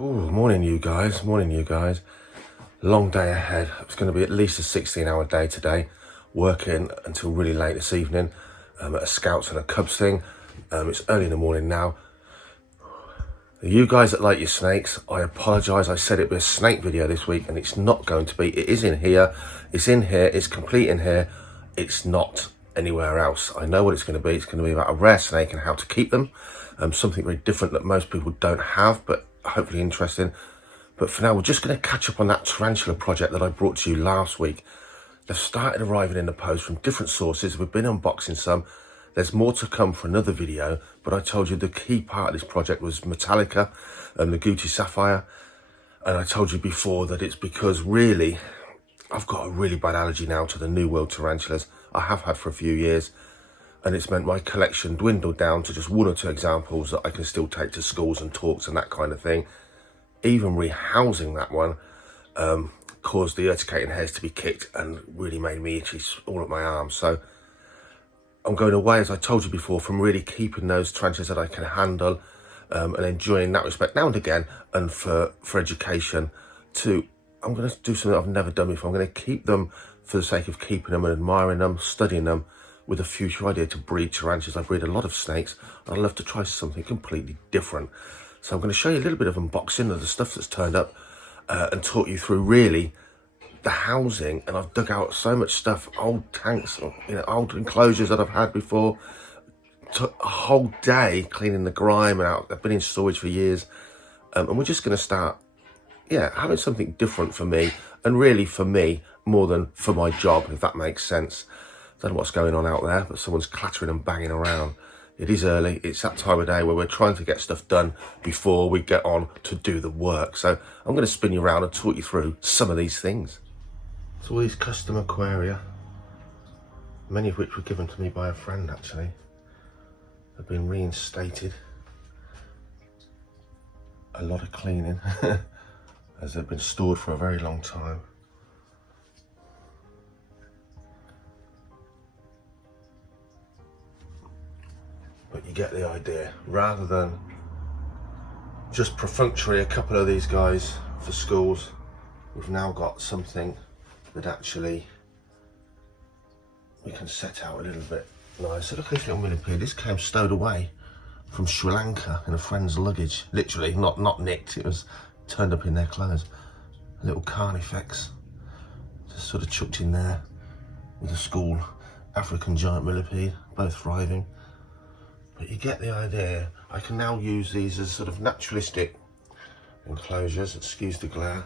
Ooh, morning you guys, long day ahead. It's going to be at least a 16-hour day today, working until really late this evening at a Scouts and a Cubs thing. It's early in the morning now. You guys that like your snakes, I apologise. I said it'd be a snake video this week and it's not going to be. It is in here, it's complete in here. It's not anywhere else. I know what it's going to be. It's going to be about a rare snake and how to keep them. Something very different that most people don't have, but hopefully interesting. But for now, we're just going to catch up on that tarantula project that I brought to you last week. They've started arriving in the post from different sources. We've been unboxing some. There's more to come for another video, but I told you the key part of this project was Metallica and the Gooty sapphire. And I told you before that it's because really, I've got a really bad allergy now to the New World tarantulas. I have had for a few years, and it's meant my collection dwindled down to just one or two examples that I can still take to schools and talks and that kind of thing. Even rehousing that one caused the urticating hairs to be kicked and really made me itchy all up my arms. So I'm going away, as I told you before, from really keeping those tarantulas that I can handle and enjoying that respect now and again, and for education, to I'm going to do something I've never done before. I'm going to keep them for the sake of keeping them and admiring them, studying them, with a future idea to breed tarantulas. I breed a lot of snakes. I'd love to try something completely different. So I'm going to show you a little bit of unboxing of the stuff that's turned up and talk you through really the housing. And I've dug out so much stuff, old tanks, old enclosures that I've had before. Took a whole day cleaning the grime out. I've been in storage for years. And we're just going to start, having something different for me, and really for me more than for my job, if that makes sense. I don't know what's going on out there, but someone's clattering and banging around. It is early. It's that time of day where we're trying to get stuff done before we get on to do the work. So I'm going to spin you around and talk you through some of these things. So all these custom aquaria, many of which were given to me by a friend actually, have been reinstated. A lot of cleaning as they've been stored for a very long time. But you get the idea. Rather than just perfunctory a couple of these guys for schools, we've now got something that actually we can set out a little bit nicer. Look at this little millipede. This came stowed away from Sri Lanka in a friend's luggage. Literally, not nicked. It was turned up in their clothes. A little carnifex, just sort of chucked in there with a school African giant millipede, both thriving. But you get the idea. I can now use these as sort of naturalistic enclosures. Excuse the glare.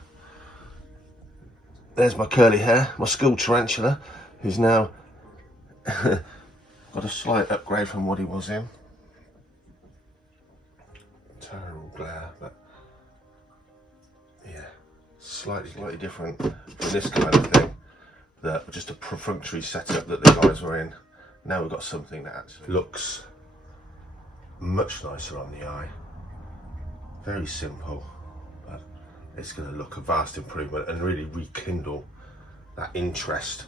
There's my curly hair, my school tarantula, who's now got a slight upgrade from what he was in. Terrible glare, but yeah, slightly different from this kind of thing. That just a perfunctory setup that the guys were in. Now we've got something that actually looks much nicer on the eye. Very simple, but it's going to look a vast improvement and really rekindle that interest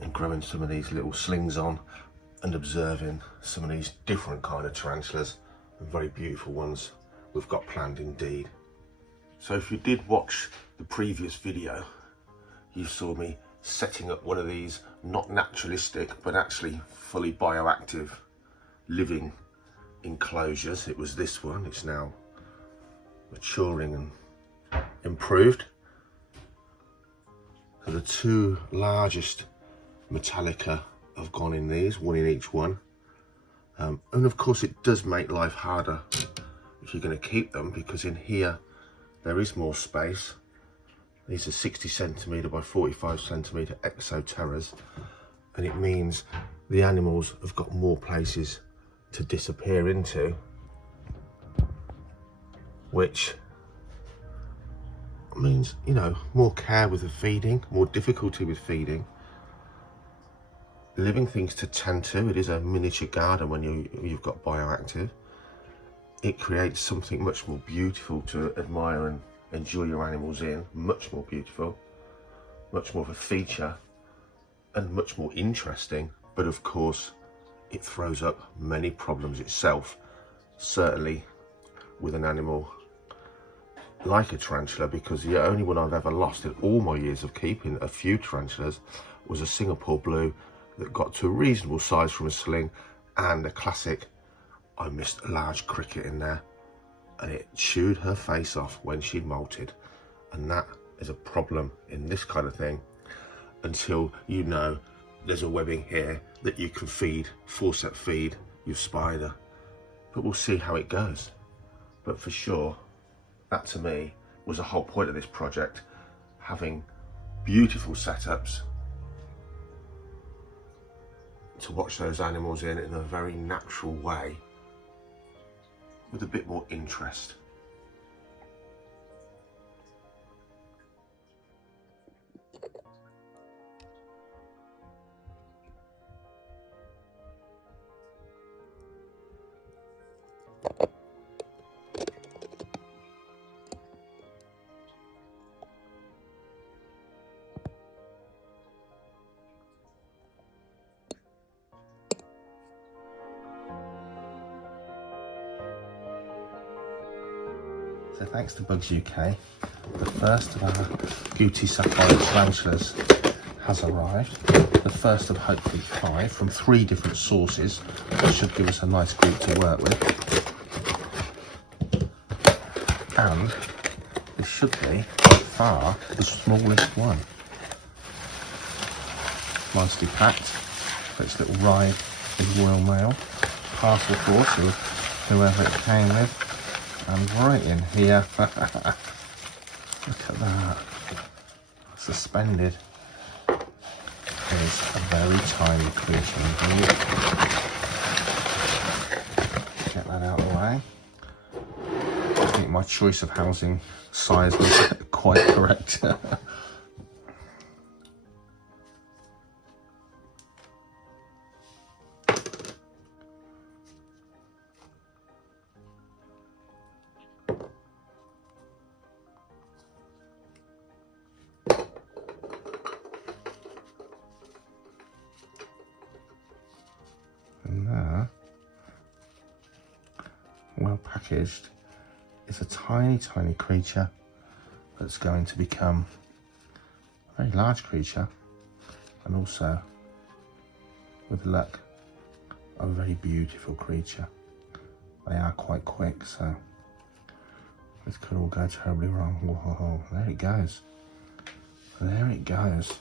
in growing some of these little slings on and observing some of these different kind of tarantulas, and very beautiful ones we've got planned indeed. So if you did watch the previous video, you saw me setting up one of these, not naturalistic but actually fully bioactive living enclosures. It was this one. It's now maturing and improved. So the two largest Metallica have gone in these, one in each one. And of course it does make life harder if you're going to keep them, because in here there is more space. These are 60 centimetre by 45 centimetre exoterras, and it means the animals have got more places to disappear into, which means, more care with the feeding, more difficulty with feeding, living things to tend to. It is a miniature garden when you've got bioactive. It creates something much more beautiful to admire and enjoy your animals in, much more beautiful, much more of a feature, and much more interesting. But of course, it throws up many problems itself. Certainly with an animal like a tarantula, because the only one I've ever lost in all my years of keeping a few tarantulas was a Singapore blue that got to a reasonable size from a sling, and a classic, I missed a large cricket in there and it chewed her face off when she'd molted. And that is a problem in this kind of thing until you know there's a webbing here that you can feed, forceps feed your spider. But we'll see how it goes. But for sure, that to me was the whole point of this project, having beautiful setups to watch those animals in a very natural way with a bit more interest. So thanks to Bugs UK, the first of our Gooty sapphire tarantulas has arrived. The first of hopefully 5 from 3 different sources, which should give us a nice group to work with. And this should be by far the smallest one. Nicely packed for its little ride in Royal Mail. Parcel force of whoever it came with. And right in here, look at that, suspended is a very tiny creature indeed. Get that out of the way. I think my choice of housing size was quite correct. And there, well packaged, is a tiny creature that's going to become a very large creature, and also, with luck, a very beautiful creature. They are quite quick, so this could all go terribly wrong. Whoa, there it goes. There it goes.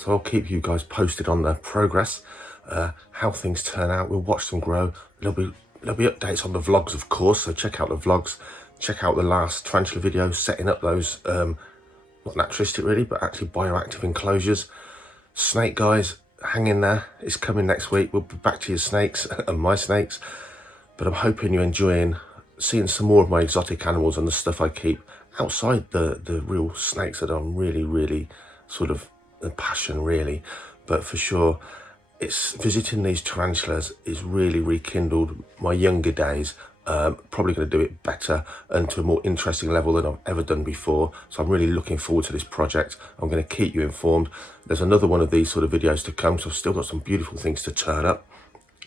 So I'll keep you guys posted on the progress, how things turn out. We'll watch them grow. There'll be updates on the vlogs, of course, so check out the vlogs. Check out the last tarantula video, setting up those, not naturalistic really, but actually bioactive enclosures. Snake guys, hang in there. It's coming next week. We'll be back to your snakes and my snakes. But I'm hoping you're enjoying seeing some more of my exotic animals and the stuff I keep outside the real snakes that I'm really sort of a passion really. But for sure, it's visiting these tarantulas is really rekindled my younger days. Probably going to do it better and to a more interesting level than I've ever done before. So I'm really looking forward to this project. I'm going to keep you informed. There's another one of these sort of videos to come, so I've still got some beautiful things to turn up.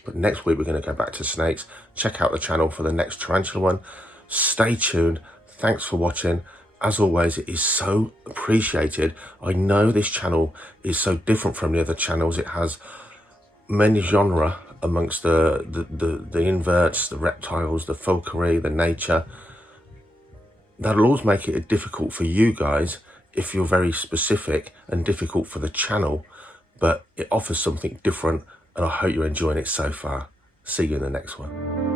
But next week we're going to go back to snakes. Check out the channel for the next tarantula one. Stay tuned. Thanks for watching. As always, it is so appreciated. I know this channel is so different from the other channels. It has many genre amongst the inverts, the reptiles, the falconry, the nature. That'll always make it difficult for you guys if you're very specific, and difficult for the channel, but it offers something different, and I hope you're enjoying it so far. See you in the next one.